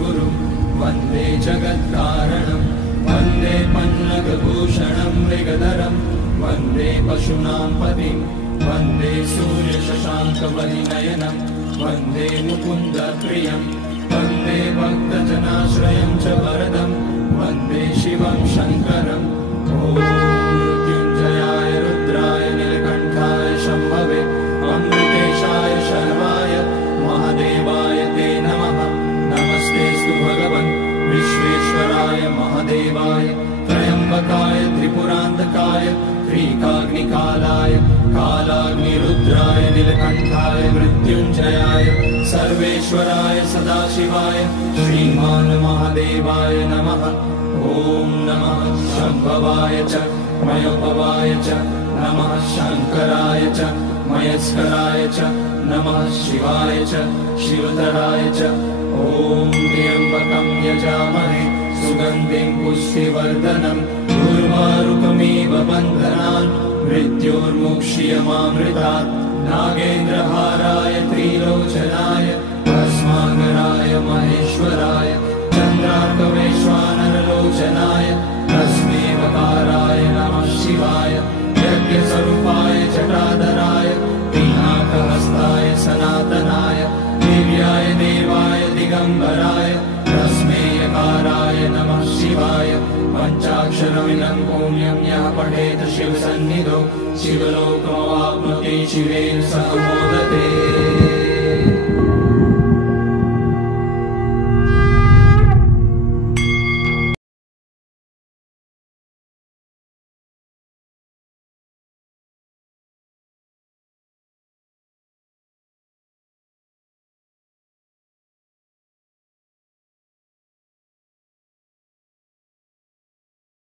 गुरुं वन्दे जगत्कारणं वन्दे पन्नगभूषणं मृगधरं वन्दे पशूनां पतिं वन्दे सूर्यशशाङ्कवलिनयनं वन्दे मुकुन्दप्रियं वन्दे भक्तजनाश्रयं च वरदं वन्दे शिवं शङ्करम् ॐ मृत्युञ्जयाय रुद्राय नीलकण्ठाय शम्भवे अमृतेशाय शर्वाय महादेवाय ते नमः। नमस्तेऽस्तु भगवन् विश्वेश्वराय महादेवाय त्र्यम्बकाय त्रिपुरान्तकाय त्रिकाग्निकालाय कालाग्निरुद्राय नीलकण्ठाय मृत्युञ्जयाय सर्वेश्वराय सदाशिवाय श्रीमान् महादेवाय नमः। ॐ नमः शम्भवाय च मयोभवाय च नमः शङ्कराय च मयस्कराय च नमः शिवाय च शिवतराय च ॐ त्र्यम्बकं यजामहे सुगन्धिं पुष्टिवर्धनम् उर्वारुकमिव बन्धनान् मृत्योर्मुक्ष्यमामृतात् नागेन्द्रहाराय त्रिलोचनाय भस्माकराय महेश्वराय चन्द्रार्कवैश्वानरलोचनाय तस्मैवकाराय नमः शिवाय यज्ञस्वरूपाय जटाधराय पिनाकहस्ताय सनातनाय दिव्याय देवाय दिगम्बराय तस्मैयकाराय नमः शिवाय पञ्चाक्षरमिदं पुण्यं यः पठेत शिवसन्निधौ शिवलोकमवाप्नोति शिवेन सह मोदते।